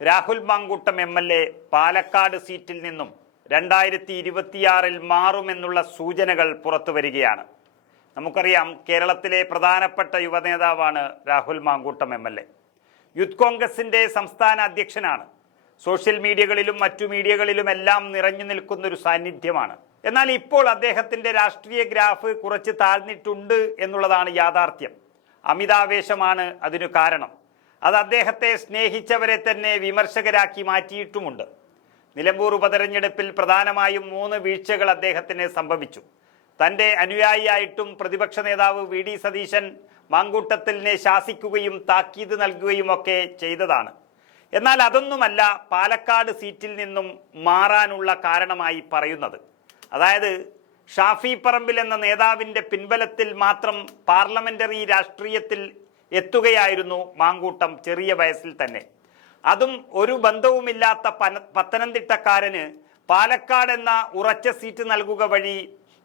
Rahul Mankoottam M L A Palakkad സീറ്റിൽ നിന്നും രണ്ടായിരത്തി ഇരുപത്തിയാറിൽ മാറുമെന്നുള്ള സൂചനകൾ പുറത്തു വരികയാണ്. നമുക്കറിയാം കേരളത്തിലെ പ്രധാനപ്പെട്ട യുവനേതാവാണ് Rahul Mankoottam M L A. Youth കോൺഗ്രസിന്റെ സംസ്ഥാന അധ്യക്ഷനാണ്. സോഷ്യൽ മീഡിയകളിലും മറ്റു മീഡിയകളിലും എല്ലാം നിറഞ്ഞു നിൽക്കുന്ന ഒരു സാന്നിധ്യമാണ്. എന്നാൽ ഇപ്പോൾ അദ്ദേഹത്തിന്റെ രാഷ്ട്രീയ ഗ്രാഫ് കുറച്ച് താഴ്ന്നിട്ടുണ്ട് എന്നുള്ളതാണ് യാഥാർത്ഥ്യം. അമിതാവേശമാണ് അതിനു കാരണം. അത് അദ്ദേഹത്തെ സ്നേഹിച്ചവരെ തന്നെ വിമർശകരാക്കി മാറ്റിയിട്ടുമുണ്ട്. നിലമ്പൂർ ഉപതെരഞ്ഞെടുപ്പിൽ പ്രധാനമായും മൂന്ന് വീഴ്ചകൾ അദ്ദേഹത്തിന് സംഭവിച്ചു. തന്റെ അനുയായിയായിട്ടും പ്രതിപക്ഷ നേതാവ് വി ഡി സതീശൻ മാങ്കൂട്ടത്തിലിനെ ശാസിക്കുകയും താക്കീത് നൽകുകയും ഒക്കെ ചെയ്തതാണ്. എന്നാൽ അതൊന്നുമല്ല പാലക്കാട് സീറ്റിൽ നിന്നും മാറാനുള്ള കാരണമായി പറയുന്നത്. അതായത് ഷാഫി പറമ്പിൽ എന്ന നേതാവിന്റെ പിൻബലത്തിൽ മാത്രം പാർലമെന്ററി രാഷ്ട്രീയത്തിൽ എത്തുകയായിരുന്നു മാങ്കൂട്ടം ചെറിയ വയസ്സിൽ തന്നെ. അതും ഒരു ബന്ധവുമില്ലാത്ത പന പത്തനംതിട്ടക്കാരന് പാലക്കാട് എന്ന ഉറച്ച സീറ്റ് നൽകുക വഴി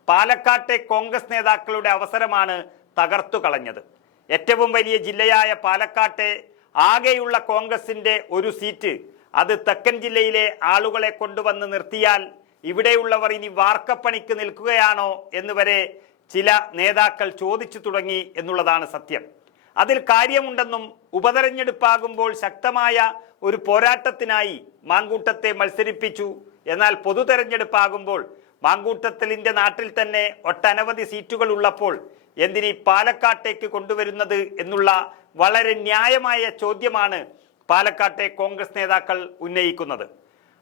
പാലക്കാട്ടെ കോൺഗ്രസ് നേതാക്കളുടെ അവസരമാണ് തകർത്തു കളഞ്ഞത്. ഏറ്റവും വലിയ ജില്ലയായ പാലക്കാട്ടെ ആകെയുള്ള കോൺഗ്രസിന്റെ ഒരു സീറ്റ് അത് തെക്കൻ ജില്ലയിലെ ആളുകളെ കൊണ്ടുവന്ന് നിർത്തിയാൽ ഇവിടെയുള്ളവർ ഇനി വാർക്കപ്പണിക്ക് നിൽക്കുകയാണോ എന്ന് വരെ ചില നേതാക്കൾ ചോദിച്ചു തുടങ്ങി എന്നുള്ളതാണ് സത്യം. അതിൽ കാര്യമുണ്ടെന്നും ഉപതെരഞ്ഞെടുപ്പാകുമ്പോൾ ശക്തമായ ഒരു പോരാട്ടത്തിനായി മാങ്കൂട്ടത്തെ മത്സരിപ്പിച്ചു. എന്നാൽ പൊതു തെരഞ്ഞെടുപ്പാകുമ്പോൾ നാട്ടിൽ തന്നെ ഒട്ടനവധി സീറ്റുകൾ ഉള്ളപ്പോൾ എന്തിനി പാലക്കാട്ടേക്ക് കൊണ്ടുവരുന്നത് എന്നുള്ള വളരെ ന്യായമായ ചോദ്യമാണ് പാലക്കാട്ടെ കോൺഗ്രസ് നേതാക്കൾ ഉന്നയിക്കുന്നത്.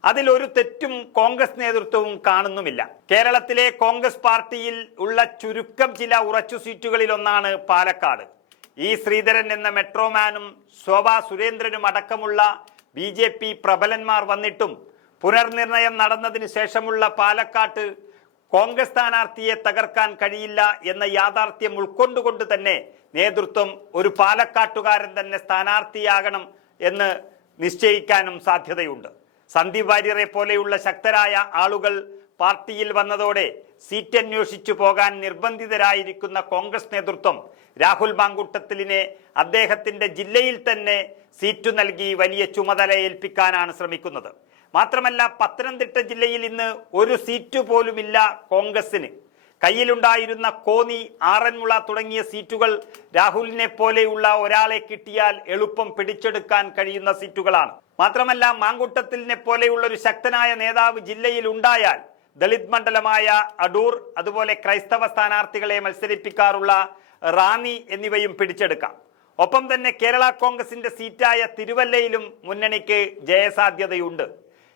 അതിൽ ഒരു തെറ്റും കോൺഗ്രസ് നേതൃത്വവും കാണുന്നുമില്ല. കേരളത്തിലെ കോൺഗ്രസ് പാർട്ടിയിൽ ഉള്ള ചുരുക്കം ചില ഉറച്ചു സീറ്റുകളിലൊന്നാണ് പാലക്കാട്. ഇ ശ്രീധരൻ എന്ന മെട്രോമാനും ശോഭാ സുരേന്ദ്രനും അടക്കമുള്ള ബി ജെ പി പ്രബലന്മാർ വന്നിട്ടും പുനർനിർണയം നടന്നതിന് ശേഷമുള്ള പാലക്കാട്ട് കോൺഗ്രസ് സ്ഥാനാർത്ഥിയെ തകർക്കാൻ കഴിയില്ല എന്ന യാഥാർത്ഥ്യം ഉൾക്കൊണ്ടുകൊണ്ട് തന്നെ നേതൃത്വം ഒരു പാലക്കാട്ടുകാരൻ തന്നെ സ്ഥാനാർത്ഥിയാകണം എന്ന് നിശ്ചയിക്കാനും സാധ്യതയുണ്ട്. സന്ദീപ് വാര്യരെ പോലെയുള്ള ശക്തരായ ആളുകൾ പാർട്ടിയിൽ വന്നതോടെ സീറ്റ് അന്വേഷിച്ചു പോകാൻ നിർബന്ധിതരായിരിക്കുന്ന കോൺഗ്രസ് നേതൃത്വം രാഹുൽ മാങ്കുട്ടത്തിലിനെ അദ്ദേഹത്തിന്റെ ജില്ലയിൽ തന്നെ സീറ്റു നൽകി വലിയ ചുമതല ഏൽപ്പിക്കാനാണ് ശ്രമിക്കുന്നത്. മാത്രമല്ല പത്തനംതിട്ട ജില്ലയിൽ ഇന്ന് ഒരു സീറ്റ് പോലുമില്ല കോൺഗ്രസിന് കയ്യിലുണ്ടായിരുന്ന കോന്നി ആറന്മുള തുടങ്ങിയ സീറ്റുകൾ രാഹുലിനെ പോലെയുള്ള ഒരാളെ കിട്ടിയാൽ എളുപ്പം പിടിച്ചെടുക്കാൻ കഴിയുന്ന സീറ്റുകളാണ്. മാത്രമല്ല മാങ്കുട്ടത്തിലിനെ പോലെയുള്ള ഒരു ശക്തനായ നേതാവ് ജില്ലയിൽ ഉണ്ടായാൽ ദളിത് മണ്ഡലമായ അടൂർ അതുപോലെ ക്രൈസ്തവ സ്ഥാനാർത്ഥികളെ മത്സരിപ്പിക്കാറുള്ള റാന്നി എന്നിവയും പിടിച്ചെടുക്കാം. ഒപ്പം തന്നെ കേരള കോൺഗ്രസിന്റെ സീറ്റായ തിരുവല്ലയിലും മുന്നണിക്ക് ജയസാധ്യതയുണ്ട്.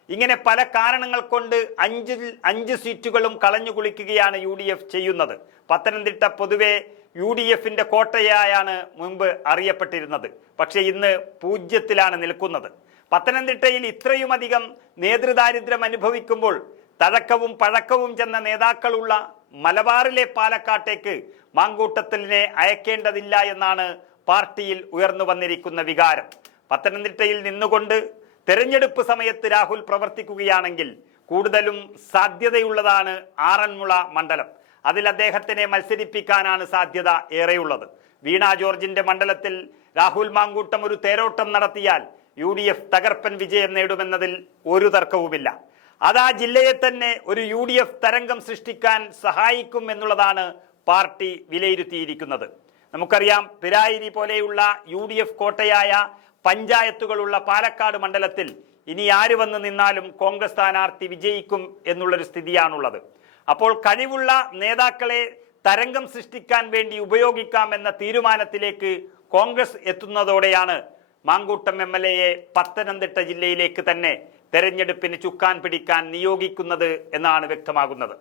ഇങ്ങനെ പല കാരണങ്ങൾ കൊണ്ട് അഞ്ച് അഞ്ച് സീറ്റുകളും കളഞ്ഞു കുളിക്കുകയാണ് യു ഡി എഫ് ചെയ്യുന്നത്. പത്തനംതിട്ട പൊതുവെ യു ഡി എഫിന്റെ കോട്ടയായാണ് മുൻപ് അറിയപ്പെട്ടിരുന്നത്. പക്ഷേ ഇന്ന് പൂജ്യത്തിലാണ് നിൽക്കുന്നത്. പത്തനംതിട്ടയിൽ ഇത്രയുമധികം നേതൃദാരിദ്ര്യം അനുഭവിക്കുമ്പോൾ തഴക്കവും പഴക്കവും ചെന്ന നേതാക്കളുള്ള മലബാറിലെ പാലക്കാട്ടേക്ക് മാങ്കൂട്ടത്തിലിനെ അയക്കേണ്ടതില്ല എന്നാണ് പാർട്ടിയിൽ ഉയർന്നു വന്നിരിക്കുന്ന വികാരം. പത്തനംതിട്ടയിൽ നിന്നുകൊണ്ട് തെരഞ്ഞെടുപ്പ് സമയത്ത് രാഹുൽ പ്രവർത്തിക്കുകയാണെങ്കിൽ കൂടുതലും സാധ്യതയുള്ളതാണ് ആറന്മുള മണ്ഡലം. അതിൽ അദ്ദേഹത്തിനെ മത്സരിപ്പിക്കാനാണ് സാധ്യത ഏറെയുള്ളത്. വീണ ജോർജിന്റെ മണ്ഡലത്തിൽ രാഹുൽ മാങ്കൂട്ടം ഒരു തേരോട്ടം നടത്തിയാൽ യു തകർപ്പൻ വിജയം നേടുമെന്നതിൽ ഒരു തർക്കവുമില്ല. അത് ആ ജില്ലയെ തന്നെ ഒരു യു ഡി എഫ് തരംഗം സൃഷ്ടിക്കാൻ സഹായിക്കും എന്നുള്ളതാണ് പാർട്ടി വിലയിരുത്തിയിരിക്കുന്നത്. നമുക്കറിയാം പിരായിരി പോലെയുള്ള യു ഡി എഫ് കോട്ടയായ പഞ്ചായത്തുകളുള്ള പാലക്കാട് മണ്ഡലത്തിൽ ഇനി ആര് വന്ന് നിന്നാലും കോൺഗ്രസ് സ്ഥാനാർത്ഥി വിജയിക്കും എന്നുള്ളൊരു സ്ഥിതിയാണുള്ളത്. അപ്പോൾ കഴിവുള്ള നേതാക്കളെ തരംഗം സൃഷ്ടിക്കാൻ വേണ്ടി ഉപയോഗിക്കാം എന്ന തീരുമാനത്തിലേക്ക് കോൺഗ്രസ് എത്തുന്നതോടെയാണ് മാങ്കൂട്ടം എം എൽ എയെ പത്തനംതിട്ട ജില്ലയിലേക്ക് തന്നെ തെരഞ്ഞെടുപ്പിന് ചുക്കാൻ പിടിക്കാൻ നിയോഗിക്കുന്നത് എന്നാണ് വ്യക്തമാകുന്നത്.